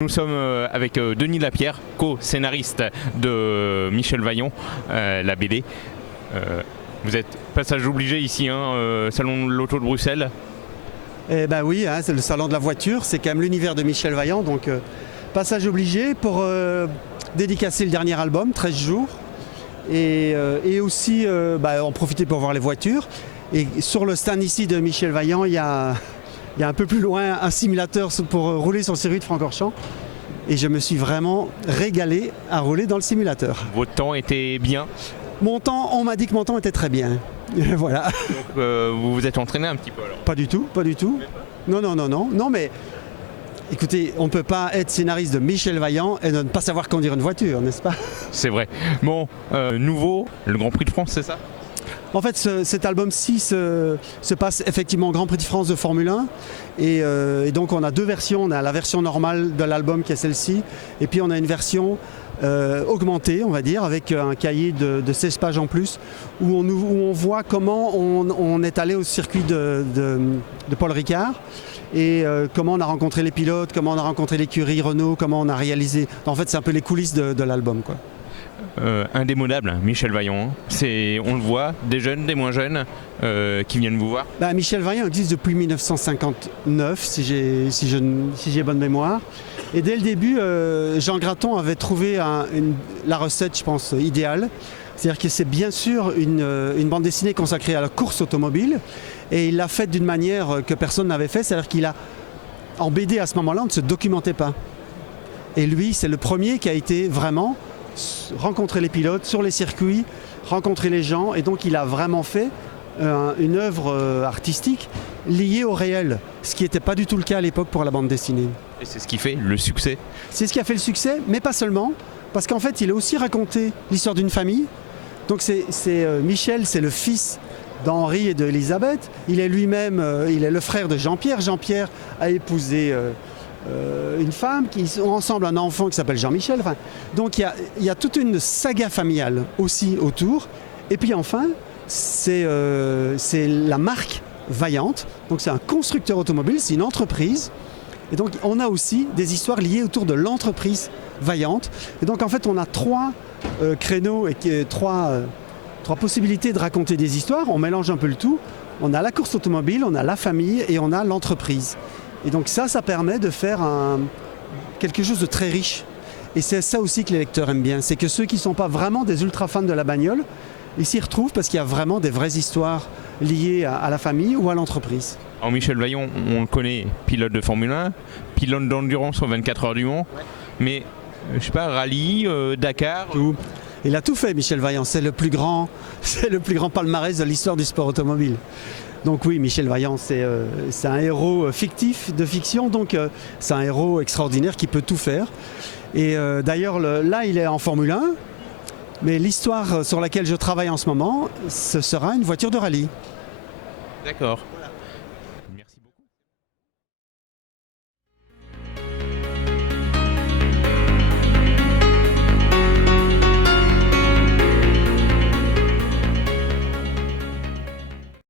Nous sommes avec Denis Lapierre, co-scénariste de Michel Vaillant, la BD. Vous êtes passage obligé ici, salon de l'auto de Bruxelles. Eh ben oui, c'est le salon de la voiture, c'est quand même l'univers de Michel Vaillant, donc passage obligé pour dédicacer le dernier album, 13 jours, et aussi en profiter pour voir les voitures. Et sur le stand ici de Michel Vaillant, il y a un peu plus loin un simulateur pour rouler sur le circuit de Francorchamps. Et je me suis vraiment régalé à rouler dans le simulateur. Votre temps était bien? Mon temps, on m'a dit que mon temps était très bien. Voilà. Donc vous vous êtes entraîné un petit peu alors? Pas du tout, pas du tout. Non, mais écoutez, on ne peut pas être scénariste de Michel Vaillant et ne pas savoir conduire une voiture, n'est-ce pas? C'est vrai. Bon, nouveau, le Grand Prix de France, c'est ça? En fait, cet album-ci se passe effectivement au Grand Prix de France de Formule 1. Et donc on a deux versions. On a la version normale de l'album qui est celle-ci. Et puis on a une version augmentée, on va dire, avec un cahier de 16 pages en plus, où on voit comment on est allé au circuit de Paul Ricard. Et comment on a rencontré les pilotes, comment on a rencontré l'écurie Renault, comment on a réalisé. En fait, c'est un peu les coulisses de l'album, quoi. Indémodable, Michel Vaillant. On le voit, des jeunes, des moins jeunes qui viennent vous voir. Michel Vaillant existe depuis 1959, si j'ai bonne mémoire. Et dès le début, Jean Graton avait trouvé la recette, je pense, idéale. C'est-à-dire que c'est bien sûr une bande dessinée consacrée à la course automobile. Et il l'a faite d'une manière que personne n'avait fait. C'est-à-dire en BD à ce moment-là, on ne se documentait pas. Et lui, c'est le premier qui a été vraiment rencontrer les pilotes sur les circuits, rencontrer les gens, et donc il a vraiment fait une œuvre artistique liée au réel, ce qui n'était pas du tout le cas à l'époque pour la bande dessinée. Et c'est ce qui fait le succès? C'est ce qui a fait le succès, mais pas seulement, parce qu'en fait il a aussi raconté l'histoire d'une famille. Donc Michel, c'est le fils d'Henri et d'Elisabeth, il est lui-même, il est le frère de Jean-Pierre. Jean-Pierre a épousé une femme, qui ont ensemble un enfant qui s'appelle Jean-Michel. Donc il y a toute une saga familiale aussi autour. Et puis enfin, c'est la marque Vaillante. Donc c'est un constructeur automobile, c'est une entreprise. Et donc on a aussi des histoires liées autour de l'entreprise Vaillante. Et donc en fait on a trois créneaux et trois possibilités de raconter des histoires. On mélange un peu le tout. On a la course automobile, on a la famille et on a l'entreprise. Et donc ça permet de faire quelque chose de très riche. Et c'est ça aussi que les lecteurs aiment bien. C'est que ceux qui ne sont pas vraiment des ultra fans de la bagnole, ils s'y retrouvent parce qu'il y a vraiment des vraies histoires liées à la famille ou à l'entreprise. Alors Michel Vaillant, on le connaît, pilote de Formule 1, pilote d'endurance aux 24 heures du Mans, mais je sais pas, rallye, Dakar... Tout. Il a tout fait, Michel Vaillant. C'est le plus grand palmarès de l'histoire du sport automobile. Donc oui, Michel Vaillant, c'est un héros fictif, de fiction, donc c'est un héros extraordinaire qui peut tout faire. Et d'ailleurs, là, il est en Formule 1, mais l'histoire sur laquelle je travaille en ce moment, ce sera une voiture de rallye. D'accord. Voilà.